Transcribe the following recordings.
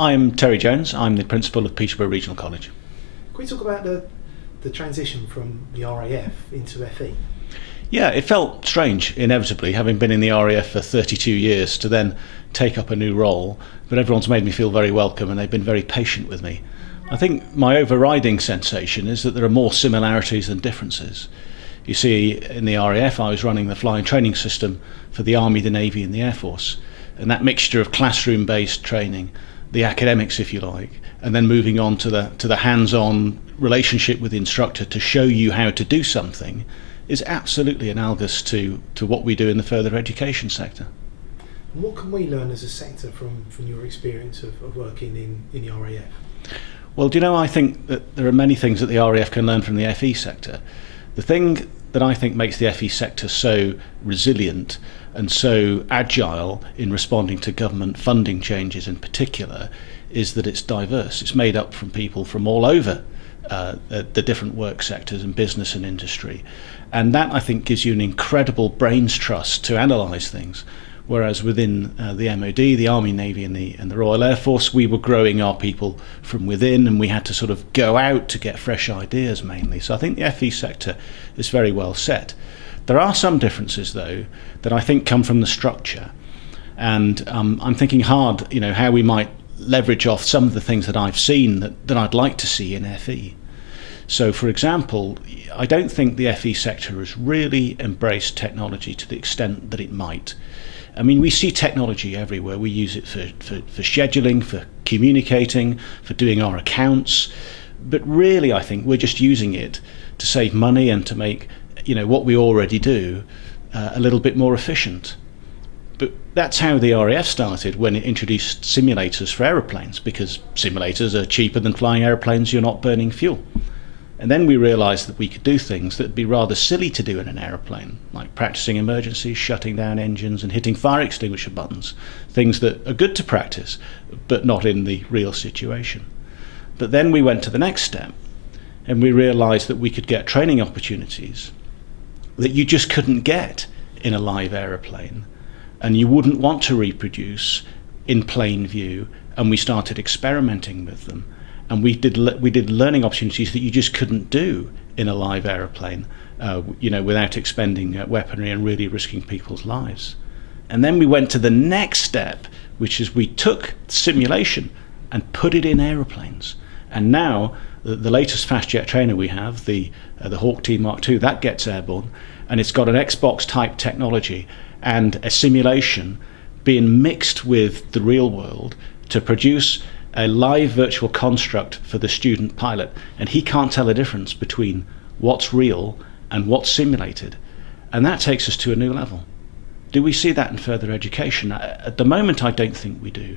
I'm Terry Jones. I'm the principal of Peterborough Regional College. Can we talk about the transition from the RAF into FE? Yeah, it felt strange, inevitably, having been in the RAF for 32 years, to then take up a new role, but everyone's made me feel very welcome and they've been very patient with me. I think my overriding sensation is that there are more similarities than differences. You see, in the RAF I was running the flying training system for the Army, the Navy and the Air Force, and that mixture of classroom-based training, the academics if you like, and then moving on to the hands-on relationship with the instructor to show you how to do something is absolutely analogous to what we do in the further education sector. And what can we learn as a sector from your experience of working in the RAF? Well, do you know, I think that there are many things that the RAF can learn from the FE sector. The thing that I think makes the FE sector so resilient and so agile in responding to government funding changes in particular is that it's diverse. It's made up from people from all over the different work sectors and business and industry. And that, I think, gives you an incredible brains trust to analyse things. Whereas within the MOD, the Army, Navy and the Royal Air Force, we were growing our people from within and we had to sort of go out to get fresh ideas mainly. So I think the FE sector is very well set. There are some differences though that I think come from the structure, and I'm thinking hard, how we might leverage off some of the things that I've seen that I'd like to see in FE. So for example, I don't think the FE sector has really embraced technology to the extent that it might. I mean, we see technology everywhere. We use it for scheduling, for communicating, for doing our accounts. But really, I think we're just using it to save money and to make, what we already do a little bit more efficient. But that's how the RAF started when it introduced simulators for aeroplanes, because simulators are cheaper than flying aeroplanes. You're not burning fuel. And then we realised that we could do things that would be rather silly to do in an aeroplane, like practicing emergencies, shutting down engines and hitting fire extinguisher buttons, things that are good to practice, but not in the real situation. But then we went to the next step, and we realised that we could get training opportunities that you just couldn't get in a live aeroplane, and you wouldn't want to reproduce in plain view, and we started experimenting with them. And we did learning opportunities that you just couldn't do in a live aeroplane, without expending weaponry and really risking people's lives. And then we went to the next step, which is we took simulation and put it in aeroplanes. And now the latest fast jet trainer we have, the Hawk T Mark II, that gets airborne, and it's got an Xbox type technology and a simulation being mixed with the real world to produce a live virtual construct for the student pilot, and he can't tell the difference between what's real and what's simulated. And that takes us to a new level. Do we see that in further education? At the moment, I don't think we do.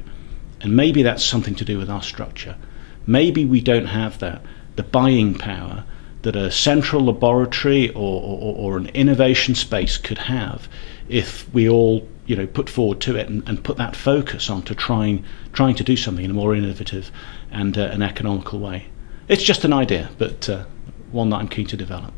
And maybe that's something to do with our structure. Maybe we don't have the buying power that a central laboratory or an innovation space could have if we all put forward to it and put that focus onto trying to do something in a more innovative and an economical way. It's just an idea, but one that I'm keen to develop.